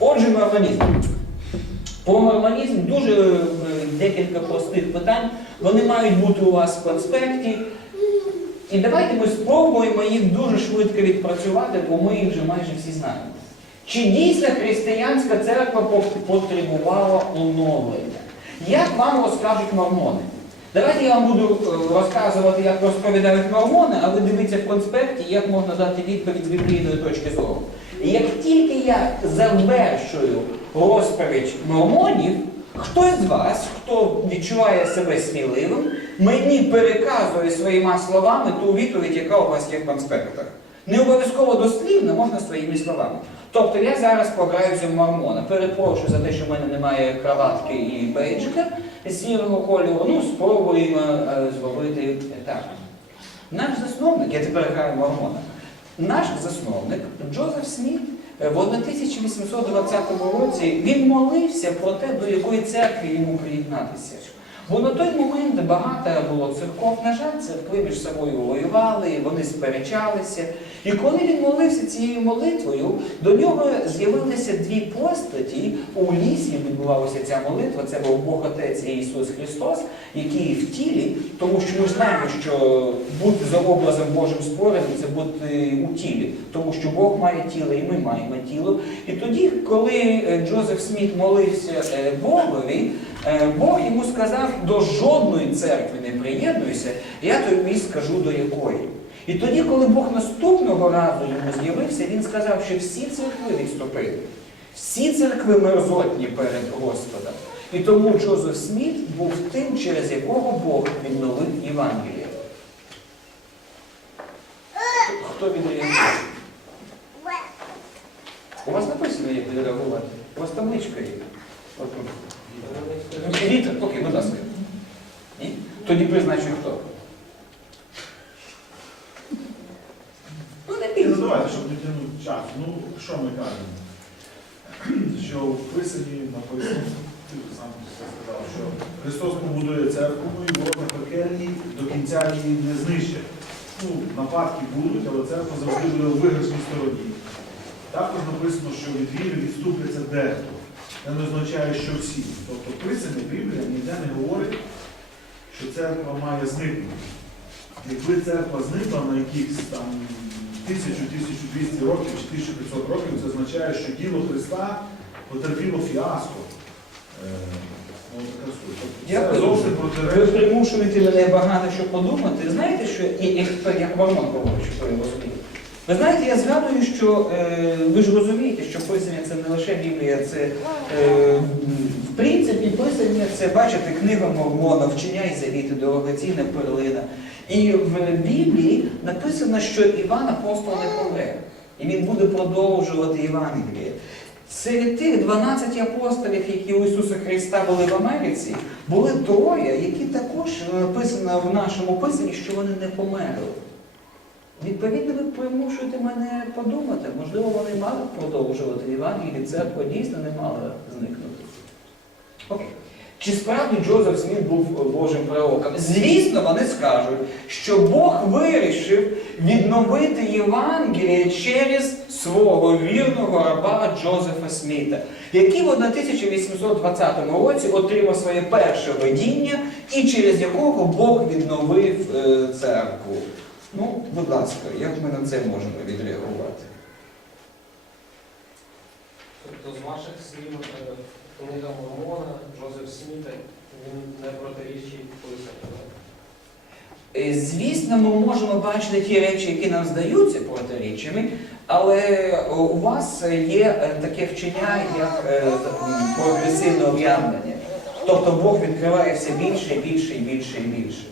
Отже, мормонізм. Про мормонізм дуже е, декілька простих питань. Вони мають бути у вас в конспекті. І давайте ми спробуємо їх дуже швидко відпрацювати, бо ми їх вже майже всі знаємо. Чи дійсно християнська церква потребувала оновлення? Як вам розкажуть мормони? Давайте я вам буду е, розказувати, як розповідають мормони, а ви дивіться в конспекті, як можна дати відповідь з біблійної точки зору. Як тільки я завершую розповідь мормонів, хтось з вас, хто відчуває себе сміливим, мені переказує своїми словами ту відповідь, яка у вас є в конспектах. Не обов'язково дослівно, можна своїми словами. Тобто я зараз пограюся в мормона. Перепрошую за те, що в мене немає краватки і бейджика сірого кольору. Ну, спробуємо е, зробити так. Наш засновник, я тепер граю мормона. Наш засновник Джозеф Сміт е, в 1820 році він молився про те, до якої церкви йому приєднатися. Бо на той момент багато було церков, на жаль, церкви між собою воювали, вони сперечалися. І коли він молився цією молитвою, до нього з'явилися дві постаті. У лісі відбувалася ця молитва. Це був Бог Отець Ісус Христос, який в тілі, тому що ми знаємо, що бути за образом Божим створеним це бути у тілі, тому що Бог має тіло і ми маємо тіло. І тоді, коли е, Джозеф Сміт молився е, Богові, Бог йому сказав, до жодної церкви не приєднуйся, я тобі скажу до якої. І тоді, коли Бог наступного разу йому з'явився, він сказав, що всі церкви відступили. Всі церкви мерзотні перед Господом. І тому Джозеф Сміт був тим, через якого Бог відновив Євангеліє. Хто відреагує? У вас написано, як відреагувати. У вас табличка є. Вітер, окей, будь ласка. Ні? Тоді призначу хто. Ну, не Ну, давайте, щоб не тягнути час. Ну, що ми кажемо? Що в Писанні написано, ти сам все сказав, що Христос побудує церкву і ворота пекельні до кінця її не знищать. Ну, нападки будуть, але церква завжди буде у виграшній стороні. Також написано, що від віри відступляться дехто. Це не означає, що всі. Тобто Писання, Біблія ніде не говорить, що церква має зникнути. Якби церква зникла на якихось там 1000-1200 років чи 1500 років, це означає, що діло Христа потерпіло фіаско. Е, ну. Тобто. Ви примушуєте мене багато що подумати. Знаєте, що і, тепер як мормон говорить, що ви розумієте. Ви знаєте, я згадую, що е, ви ж розумієте, що писання це не лише Біблія, це е, в принципі писання це, бачите, книга Мормона, вчення і завіти, дорогоцінна перлина. І в Біблії написано, що Іван апостол не помре. І він буде продовжувати Євангеліє. Серед тих 12 апостолів, які у Ісуса Христа були в Америці, були троє, які також написано в нашому писанні, що вони не померли. Відповідно, ви примушуєте мене подумати, можливо, вони мали продовжувати Євангеліє, церква дійсно не мала зникнути. Окей. Чи справді Джозеф Сміт був Божим пророком? Звісно, вони скажуть, що Бог вирішив відновити Євангеліє через свого вірного раба Джозефа Сміта, який в 1820 році отримав своє перше видіння і через якого Бог відновив е, церкву. Ну, будь ласка, як ми на це можемо відреагувати? Тобто з ваших слів е, книга Мормона, Джозеф Сміта, він не протирічить писанню. Е, Звісно, ми можемо бачити ті речі, які нам здаються протиріччями, але у вас є е, таке вчення, як е, прогресивне об'явлення. Тобто Бог відкриває все більше більше більше і більше.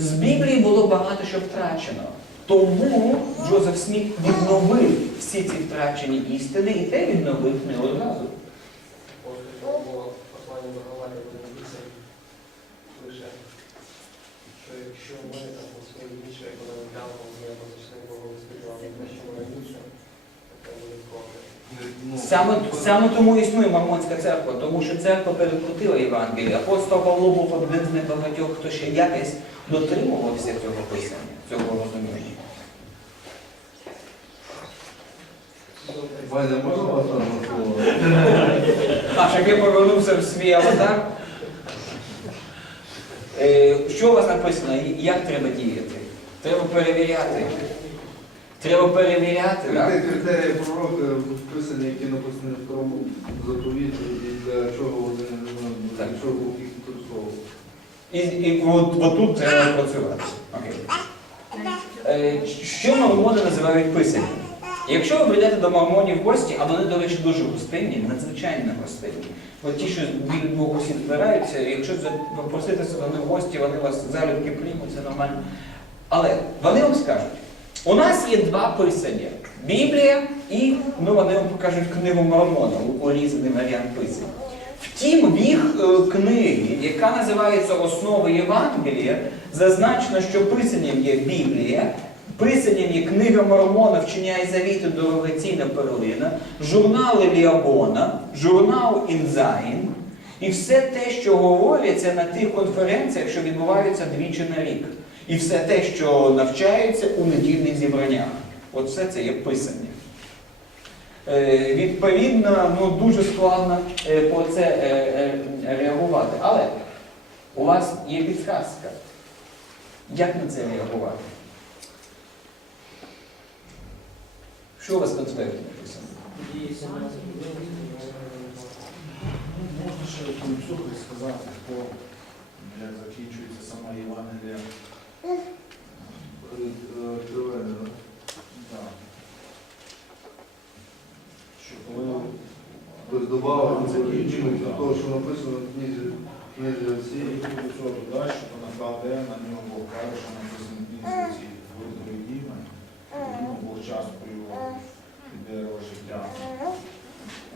З Біблії було багато що втрачено. Тому Джозеф Сміт відновив всі ці втрачені істини, і те відновив не одразу. Апостол було послання до Галатів 1.8 лише, що якщо ми там у своїй вічі, як вона глянув, ми позичне Богу сподівали, те, що ми раніше, це буде кроки. Саме, саме тому існує Мормонська церква, тому що церква перекрутила Євангеліє. Апостол Павло був один з небагатьох, хто ще якось дотримувався цього писання, цього розуміння. Ваня, можна вас слово? А, щоб я повернувся в свій аватар. Е, Що у вас написано? Як треба діяти? Треба перевіряти. Треба перевіряти, так? Це критерії пророка вписані, які написані в тому заповіті, і для чого вони для чого їх використовував. І, і от, от треба працювати. Окей. Е, Що мормони називають писанням? Якщо ви прийдете до мормонів в гості, а вони, до речі, дуже гостинні, надзвичайно гостинні. От ті, що біля двох осіб збираються, якщо попроситися вони в гості, вони вас залюбки приймуть, це нормально. Але вони вам скажуть, у нас є два писання. Біблія і ну, вони вам покажуть книгу Мормона, урізаний варіант писання. Втім, в їх е, книгі, яка називається Основи Євангелія, зазначено, що писанням є Біблія, писанням є книга Мормона, вчиняє завіти дорогоцінна перлина, журнал Еліабона, журнал Інзайн, і все те, що говориться на тих конференціях, що відбуваються двічі на рік. І все те, що навчається у недільних зібраннях. От все це є писання. Е, Відповідно, ну дуже складно е, по це е, е, реагувати. Але у вас є підсказка. Як на це реагувати? Що у вас в конспекті написано? Дії 17 можна ще кінцю сказати, хто як закінчується сама Євангелія. Тобто добавити Закінчуємо, до того, що написано в книзі, книзі І Осії. до цього додай, що вона кладе на нього Бог каже, що написано в кінці ці вибори діми, йому Бог часткою від дерева життя.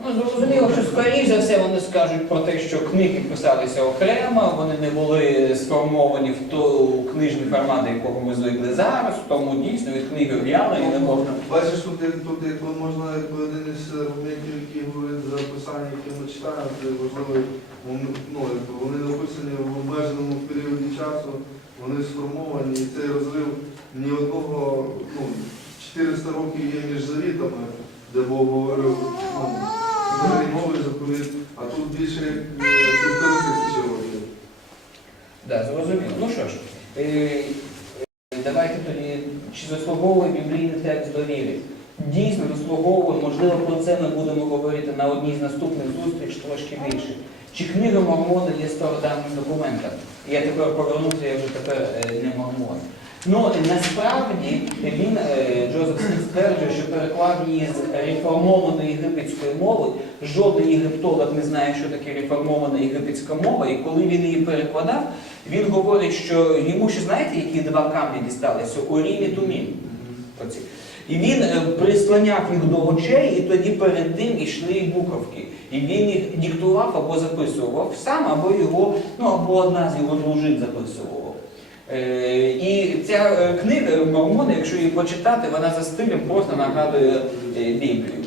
Ну, зрозуміло, що скоріш за все вони скажуть про те, що книги писалися окремо, вони не були сформовані в ту книжний формат, якого ми звикли зараз, тому дійсно від книги в'яної не можна. Бачиш, тут, тут якби можна якби один із аргументів, які говорять за писання, яке ми читаємо, це важливо, ну, якби вони написані в обмеженому періоді часу, вони сформовані, і цей розрив ні одного, ну, 400 років є між завітами, де Бог говорив, ну, старий а тут більше як е. Да, зрозуміло. Ну що ж, е, е, давайте тоді, чи заслуговує біблійний текст довіри? Дійсно заслуговує, можливо, про це ми будемо говорити на одній з наступних зустріч трошки більше. Чи книга Мормона є стародавнім документом? Я тепер повернуся, я вже тепер не Мормон. Ну, насправді він, е, Джозеф Сміт стверджує, що переклав її з реформованої єгипетської мови. Жоден єгиптолог не знає, що таке реформована єгипетська мова, і коли він її перекладав, він говорить, що йому ще знаєте, які два камні дісталися? Урім і Тумім. Оці. І він е, прислоняв їх до очей, і тоді перед ним йшли буковки. І він їх диктував або записував сам, або його, ну або одна з його дружин записувала. Е, і ця е, книга Мормони, якщо її почитати, вона за стилем просто нагадує е, Біблію.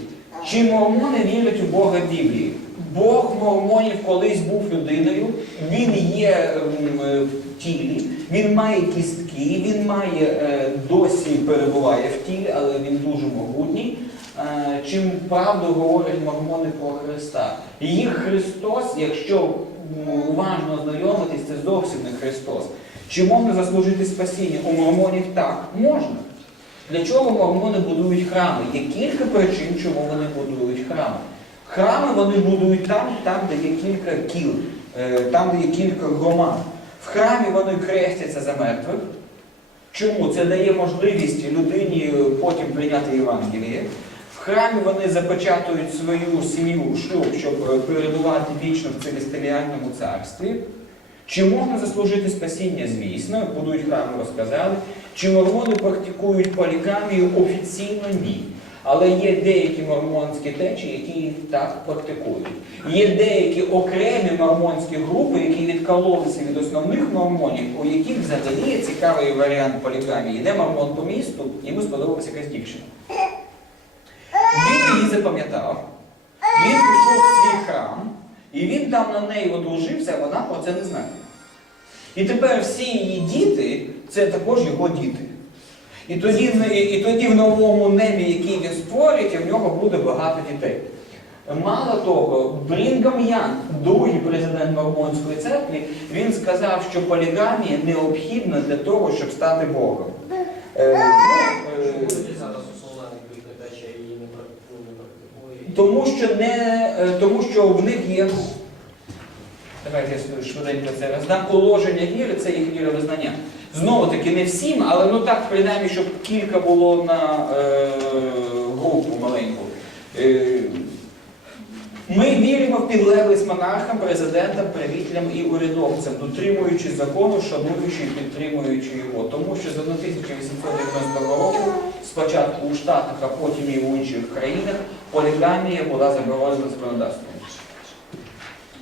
Чи мормони вірять у Бога Біблії? Бог мормонів колись був людиною, він є ем, в тілі, він має кістки, він має досі перебуває в тілі, але він дуже могутній. Чим правду говорять мормони про Христа? Їх Христос, якщо уважно знайомитись, це зовсім не Христос. Чи можна заслужити спасіння? У мормонів так, можна. Для чого мормони будують храми? Є кілька причин, чому вони будують храми. Храми вони будують там, там, де є кілька кіл, е, там, де є кілька громад. В храмі вони хрестяться за мертвих. Чому? Це дає можливість людині потім прийняти Євангеліє. В храмі вони запечатують свою сім'ю, шлюб, щоб перебувати вічно в целестиліальному царстві. Чи можна заслужити спасіння? Звісно, будують храми, розказали. Чи мормони практикують полігамію? Офіційно ні. Але є деякі мормонські течії, які так практикують. Є деякі окремі мормонські групи, які відкололися від основних мормонів, у яких взагалі є цікавий варіант полігамії. Йде мормон по місту, йому сподобалася якась дівчина. Він її запам'ятав, він пішов в свій храм, і він там на неї одружився, а вона про це не знає. І тепер всі її діти це також його діти. І тоді, і, тоді в новому небі, який він створить, в нього буде багато дітей. Мало того, Брінгам Ян, другий президент Мормонської церкви, він сказав, що полігамія необхідна для того, щоб стати Богом. Е, ну, е, Чому зараз основна передача її не прак- ну, не практикує? Тому що не е, тому, що в них є. Давайте я швиденько це роздам. Положення віри це їх віровизнання. Знову таки не всім, але ну так, принаймні, щоб кілька було на е, групу маленьку. Е, ми віримо в підлеглість монархам, президентам, правителям і урядовцям, дотримуючи закону, шануючи і підтримуючи його. Тому що з 1890 року спочатку у Штатах, а потім і в інших країнах полігамія була заборонена законодавством.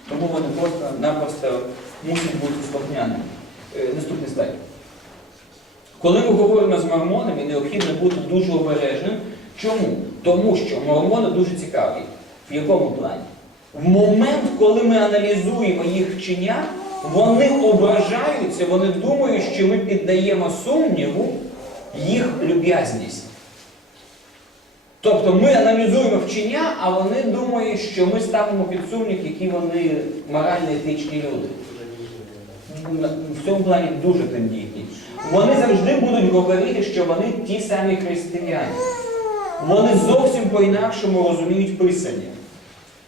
Тому вони просто-напросто мусять бути слухняними. Е, Наступний слайд. Коли ми говоримо з мормонами, необхідно бути дуже обережним. Чому? Тому що мормони дуже цікаві. В якому плані? В момент, коли ми аналізуємо їх вчення, вони ображаються, вони думають, що ми піддаємо сумніву їх люб'язність. Тобто ми аналізуємо вчення, а вони думають, що ми ставимо під сумнів, які вони морально-етичні люди. В цьому плані дуже тендітні. Вони завжди будуть говорити, що вони ті самі християни. Вони зовсім по-інакшому розуміють Писання.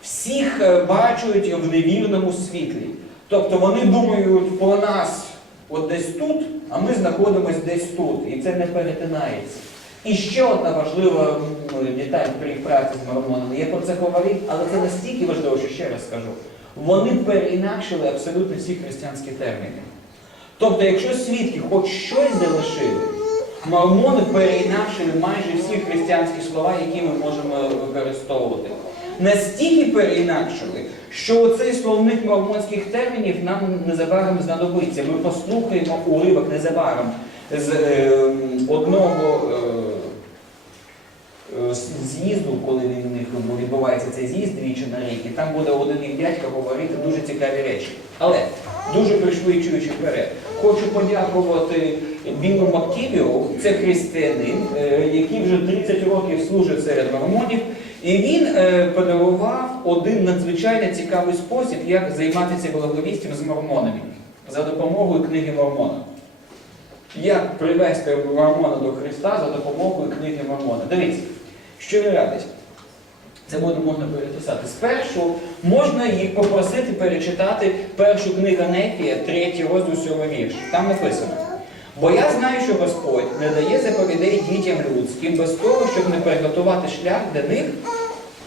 Всіх е, бачать в невірному світлі. Тобто вони думають про нас от десь тут, а ми знаходимося десь тут. І це не перетинається. І ще одна важлива деталь при праці з мормонами. Я про це говорив, але це настільки важливо, що ще раз скажу. Вони переінакшили абсолютно всі християнські терміни. Тобто, якщо свідки хоч щось залишили, мормони переінакшили майже всі християнські слова, які ми можемо використовувати. Настільки переінакшили, що оцей словник мормонських термінів нам незабаром знадобиться. Ми послухаємо уривок незабаром з е, одного е, е, з'їзду, коли у них відбувається цей з'їзд двічі на рік, і там буде один їх дядька говорити дуже цікаві речі. Але дуже пришвидшуючи вперед, хочу подякувати Білу Мактібіо, це християнин, е, який вже 30 років служить серед мормонів, і він е, подарував один надзвичайно цікавий спосіб, як займатися благовістям з мормонами за допомогою книги Мормона. Як привести Мормона до Христа за допомогою книги Мормона. Дивіться, що ви радить? Це буде можна переписати. Спершу можна їх попросити перечитати першу книгу Нефія, третій розділ сьомий вірш. Там написано. Бо я знаю, що Господь не дає заповідей дітям людським без того, щоб не приготувати шлях для них,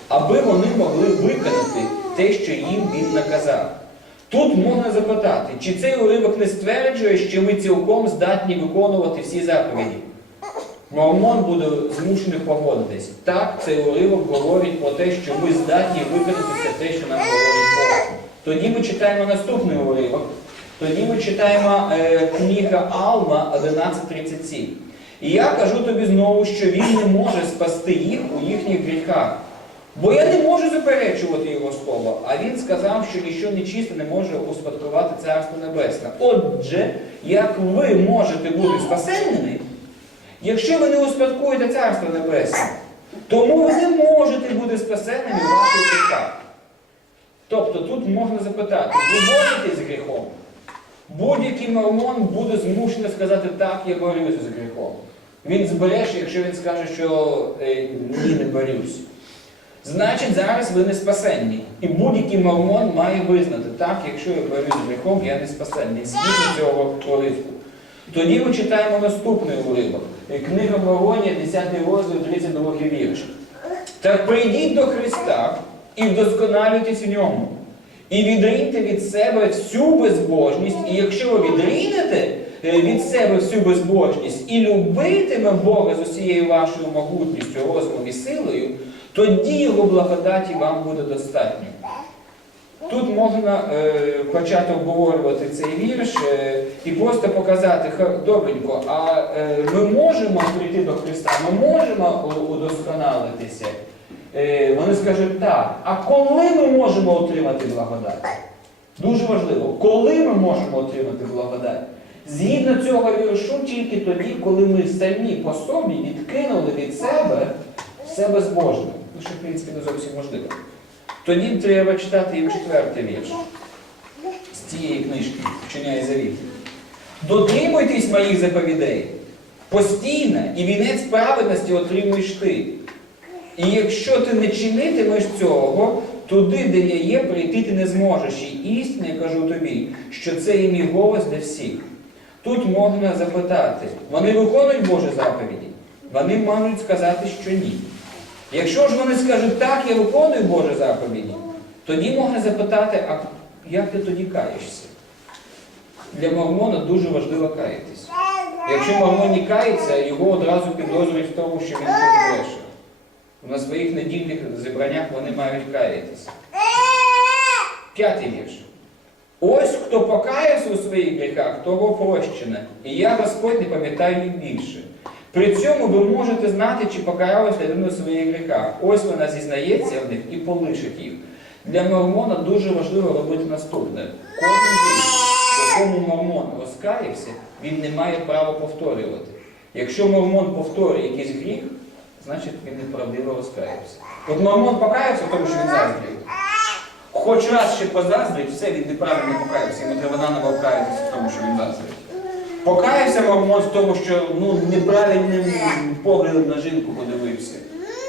аби вони могли виконати те, що їм він наказав. Тут можна запитати, чи цей уривок не стверджує, що ми цілком здатні виконувати всі заповіді. Мормон буде змушений погодитись. Так, цей уривок говорить про те, що ми здатні виконати все те, що нам говорить Бог. Тоді ми читаємо наступний уривок. Тоді ми читаємо е, книга Алма 11.37. І я кажу тобі знову, що він не може спасти їх у їхніх гріхах. Бо я не можу заперечувати його слово. А він сказав, що ніщо нечисте не може успадкувати Царство Небесне. Отже, як ви можете бути спасенними, якщо ви не успадкуєте Царство Небесне, тому ви не можете бути спасенними в ваших гріхах. Тобто тут можна запитати, ви боретесь з гріхом? Будь-який мормон буде змушений сказати так, я борюся з гріхом. Він збереше, якщо він скаже, що е, ні, не борюсь. Значить, зараз ви не спасенні. І будь-який мормон має визнати, так, якщо я борюсь з гріхом, я не спасенний. Згідно цього уривку. Тоді ми читаємо наступний уривок. Е, Книга Мороні, 10 розділ, 32 вірш. Так прийдіть до Христа і вдосконалюйтесь в ньому. І відріньте від себе всю безбожність, і якщо ви відрінете е, від себе всю безбожність і любитиме Бога з усією вашою могутністю, розумом і силою, тоді його благодаті вам буде достатньо. Тут можна е, почати обговорювати цей вірш е, і просто показати, «Ха, добренько, а е, ми можемо прийти до Христа, ми можемо удосконалитися. Е, вони скажуть так, а коли ми можемо отримати благодать? Дуже важливо, коли ми можемо отримати благодать? Згідно цього віршу, тільки тоді, коли ми самі по собі відкинули від себе все безбожне. Ну, що, в принципі, не зовсім можливо. Тоді треба читати їм четвертий вірш з цієї книжки Вчення і завіт. Дотримуйтесь моїх заповідей постійно, і вінець праведності отримуєш ти. І якщо ти не чинитимеш цього, туди, де я є, прийти ти не зможеш. І істинно я кажу тобі, що це є мій голос для всіх. Тут можна запитати, вони виконують Божі заповіді? Вони можуть сказати, що ні. Якщо ж вони скажуть, так, я виконую Божі заповіді, тоді можна запитати, а як ти тоді каєшся? Для мормона дуже важливо каятись. Якщо мормон не кається, його одразу підозрюють в тому, що він щось бреше. На своїх недільних зібраннях вони мають каятися. П'ятий вірш. Ось хто покаявся у своїх гріхах, того прощено, і я Господь не пам'ятаю їх більше. При цьому ви можете знати, чи покаялась людина у своїх гріхах. Ось вона зізнається в них і полишить їх. Для мормона дуже важливо робити наступне. Кожен гріх, якому мормон розкаявся, він не має права повторювати. Якщо мормон повторює якийсь гріх, значить він неправдиво розкаявся. От мормон покаявся тому, що він заздрів. Хоч раз ще позаздрить, все, він неправильно покаявся, йому треба наново покаятися в тому, що він заздрить. Покаявся мормон в тому, що ну, неправильним поглядом на жінку подивився.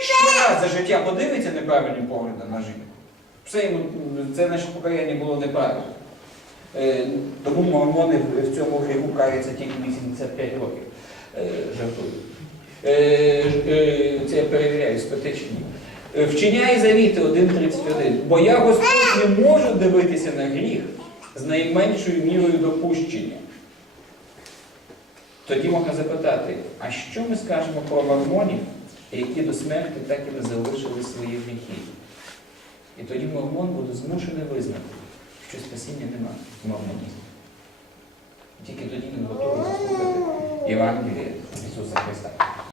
Ще раз за життя подивиться неправильним поглядом на жінку. Все йому, це наше покаяння було неправильно. Е, тому мормони в цьому гріху каються тільки 85 років. Е, це я перевіряю статичні. Е, Вчиняй завіти 1.31. Бо я Господь не можу дивитися на гріх з найменшою мірою допущення. Тоді можна запитати, а що ми скажемо про мормонів, які до смерті так і не залишили свої гріхи? І тоді мормон буде змушений визнати, що спасіння немає в мормонізмі. Тільки тоді він готовий заслухати Євангеліє Ісуса Христа.